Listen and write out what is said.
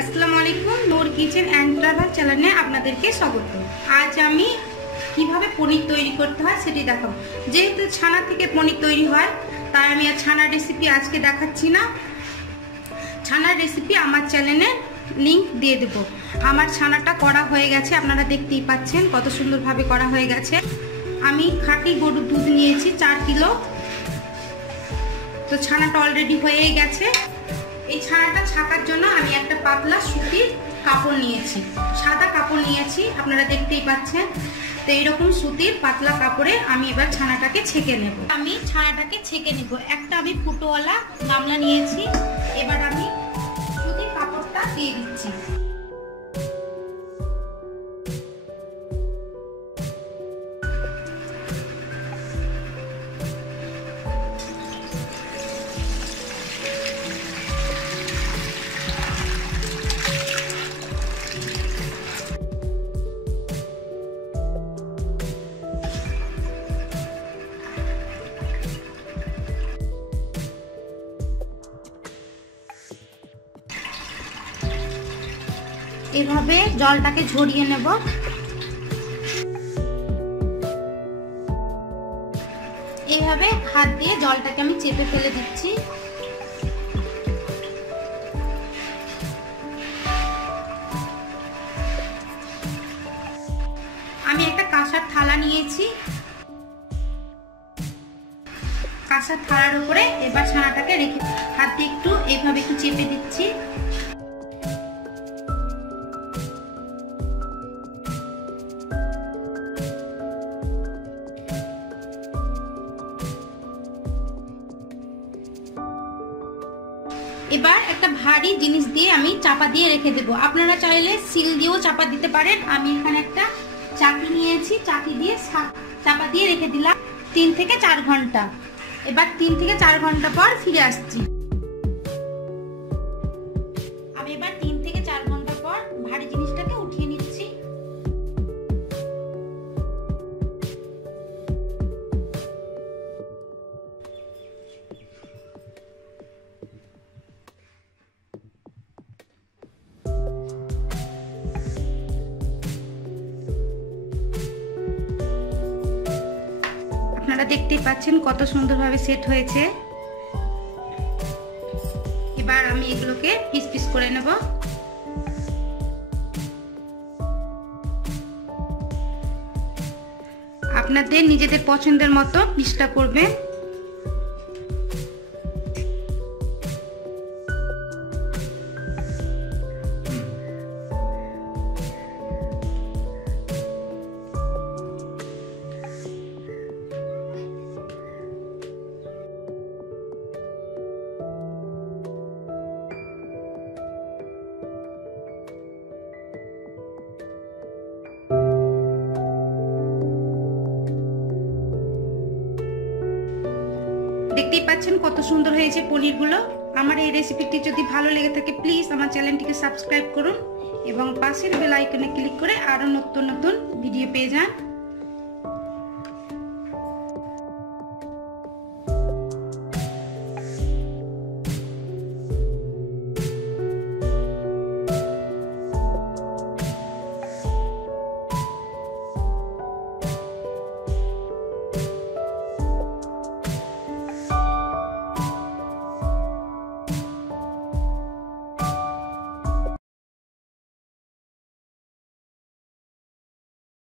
আসসালামু আলাইকুম, নূর kitchen and travel চ্যানেলে আপনাদেরকে স্বাগত। আজ আমি কিভাবে পনির তৈরি করতে হয় সেটি দেখাবো। যেহেতু ছানা থেকে পনির তৈরি হয়, তাই আমি আর ছানার রেসিপি আজকে দেখাচ্ছি না। ছানার রেসিপি আমার চ্যানেলে লিংক দিয়ে দেব। আমার ছানাটা করা হয়ে গেছে, আপনারা দেখতেই পাচ্ছেন কত সুন্দরভাবে করা হয়ে গেছে। আমি খাঁটি গরুর দুধ নিয়েছি 4 কিলো। তো ছানাটা অলরেডি হয়ে গেছে। এই ছানাটা ছাকার জন্য আমি একটা পাতলা সুতির কাপড় নিয়েছি, সাদা কাপড় নিয়েছি, আপনারা দেখতেই পাচ্ছেন। তো এইরকম সুতির পাতলা কাপড়ে আমি এবার ছানাটাকে ছেঁকে নেব। আমি ছানাটাকে ছেঁকে নেব। একটা আমি ফুটোওয়ালা গামলা নিয়েছি, এবার আমি সুতির কাপড়টা দিয়ে দিচ্ছি। এভাবে জলটাকে ঝরিয়ে নেব। এইভাবে হাত দিয়ে জলটাকে আমি চেপে ফেলে দিচ্ছি। আমি একটা কাঁসার থালা নিয়েছি, কাঁসার থালার উপরে এবার ছানাটাকে রেখে হাত দিয়ে একটু এইভাবে একটু চেপে দিচ্ছি। এবার একটা ভারী জিনিস দিয়ে আমি চাপা দিয়ে রেখে দেব। আপনারা চাইলে সিল দিয়েও চাপা দিতে পারেন। আমি এখানে একটা চাকি নিয়েছি, চাকি দিয়ে চাপা দিয়ে রেখে দিলাম 3 থেকে 4 ঘন্টা। এবার 3 থেকে 4 ঘন্টা পর ফিরে আসছি। আমি এবার 3 থেকে 4 ঘন্টা পর ভারী জিনিসটাকে উঠিয়ে নিচ্ছি। আপনারা দেখতেই পাচ্ছেন কত সুন্দরভাবে সেট হয়েছে। এবার আমি এগুলোকে পিস পিস করে নেব। আপনাদের নিজেদের পছন্দের মতো পিসটা করবেন। দেখতেই পাচ্ছেন কত সুন্দর হয়েছে পনিরগুলো। আমার এই রেসিপিটি যদি ভালো লেগে থাকে প্লিজ আমার চ্যানেলটিকে সাবস্ক্রাইব করুন এবং পাশের বেল আইকনে ক্লিক করে আরো নতুন নতুন ভিডিও পেয়ে যান।